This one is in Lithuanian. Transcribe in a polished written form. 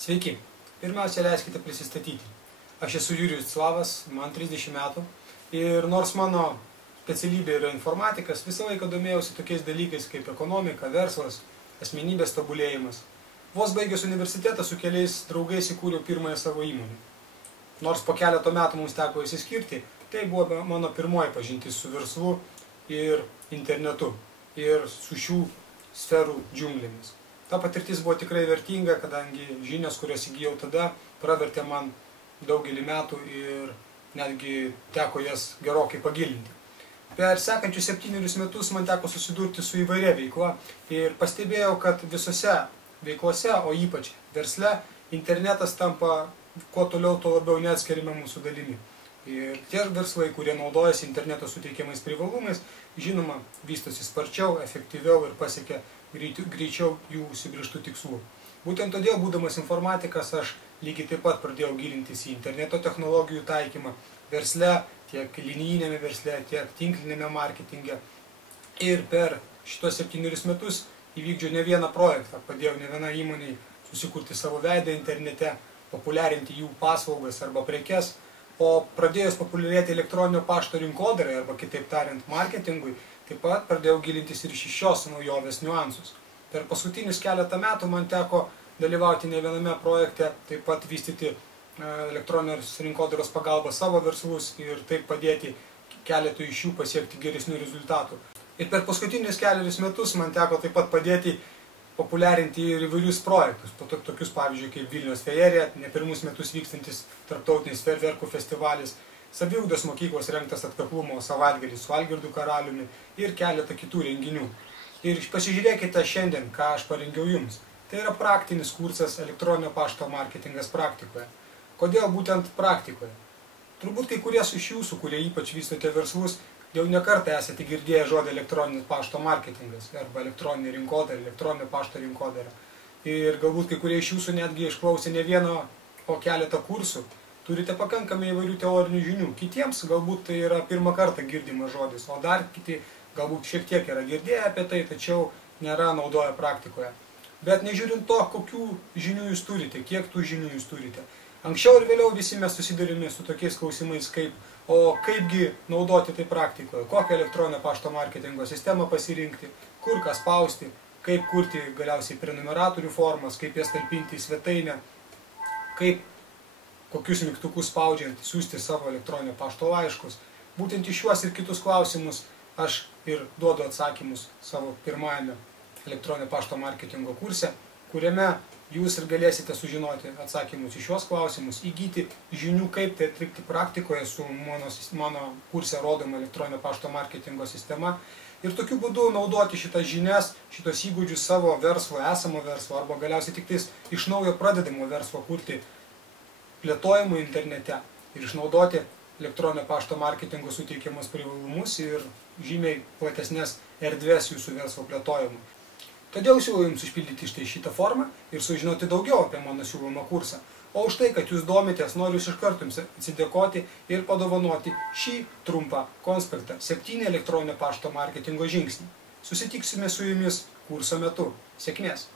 Sveiki, pirmiausia leiskite prisistatyti. Aš esu Jurijus Slavas, man 30 metų ir nors mano specialybė yra informatikas, visą laiką domėjausi tokiais dalykais kaip ekonomika, verslas, asmenybės tobulėjimas. Vos baigęs universitetą su keliais draugais įkūriau pirmąją savo įmonę. Nors po keleto metų mums teko išsiskirti, tai buvo mano pirmoji pažintis su verslu ir internetu ir su šių sferų džiunglėmis. Ta patirtis buvo tikrai vertinga, kadangi žinios, kurias įgijau tada, pravertė man daugelį metų ir netgi teko jas gerokai pagilinti. Per sekančius 7 metus man teko susidurti su įvairia veikla ir pastebėjau, kad visose veiklose, o ypač versle, internetas tampa kuo toliau, tuo labiau neatskiriama mūsų dalimi. Ir tie verslai, kurie naudojasi interneto suteikiamais privalumais, žinoma, vystosi sparčiau, efektyviau ir pasiekia greičiau jų užsibrėžtų tikslų. Būtent todėl, būdamas informatikas, aš lygiai taip pat pradėjau gilintis į interneto technologijų taikymą versle, tiek linijinėme versle, tiek tinklinėme marketinge. Ir per šitos 7 metus įvykdžiau ne vieną projektą, padėjau ne vieną įmonei susikurti savo veidą internete, populiarinti jų paslaugas arba prekes, o pradėjus populiarėti elektroninio pašto rinkodarai, arba kitaip tariant marketingui, taip pat pradėjau gilintis ir šios naujovės niuansus. Per paskutinius keletą metų man teko dalyvauti ne viename projekte, taip pat vystyti elektroninės rinkodaros pagalbą savo verslus ir taip padėti keletui iš jų pasiekti geresnių rezultatų. Ir per paskutinius kelius metus man teko taip pat padėti populiarinti ir įvairius projektus, tokius pavyzdžiui kaip Vilniaus fejerija, ne pirmus metus vykstantis tarptautinis fejerverkų festivalis, saviugdos mokyklos rengtas atkaklumo savaitgalis su Algirdu Karaliumi ir keletą kitų renginių. Ir pasižiūrėkite šiandien, ką aš parengiau jums. Tai yra praktinis kursas elektroninio pašto marketingas praktikoje. Kodėl būtent praktikoje? Turbūt kai kurie iš jūsų, kurie ypač vystote verslus, jau ne kartą esate girdėję žodį elektroninis pašto marketingas arba elektroninė rinkodara, elektroninio pašto rinkodara. Ir galbūt kai kurie iš jūsų netgi išklausė ne vieno, o keletą kursų. Turite pakankamai įvairių teorinių žinių. Kitiems galbūt tai yra pirmą kartą girdimas žodis, o dar kiti galbūt šiek tiek yra girdėję apie tai, tačiau nėra naudoję praktikoje. Bet nežiūrint to, kokių žinių jūs turite, kiek tų žinių jūs turite. Anksčiau ir vėliau visi mes susidurime su tokiais klausimais kaip, o kaipgi naudoti tai praktikoje, kokią elektroninio pašto marketingo sistemą pasirinkti, kur ką spausti, kaip kurti galiausiai prenumeratorių formas, kaip jas talpinti į svetainę, kaip kokius mygtukus spaudžiant siųsti savo elektroninio pašto laiškus. Būtent į šiuos ir kitus klausimus aš ir duodu atsakymus savo pirmajame elektroninio pašto marketingo kurse, kuriame jūs ir galėsite sužinoti atsakymus į šios klausimus, įgyti žinių, kaip tai atlikti praktikoje su mano kurse rodoma elektroninio pašto marketingo sistema ir tokiu būdu naudoti šitas žinias, šitos įgūdžius savo verslo, esamo verslo arba galiausiai tik tais iš naujo pradedamo verslo kurti plėtojimų internete ir išnaudoti elektroninio pašto marketingo suteikiamus privalumus ir žymiai platesnės erdvės jūsų verslo plėtojimui. Todėl siūlau jums užpildyti štai šitą formą ir sužinoti daugiau apie mano siūlomą kursą. O už tai, kad jūs domitės, noriu iš karto jums atsidėkoti ir padovanoti šį trumpą konspektą 7 elektroninio pašto marketingo žingsniai. Susitiksime su jumis kurso metu. Sėkmės!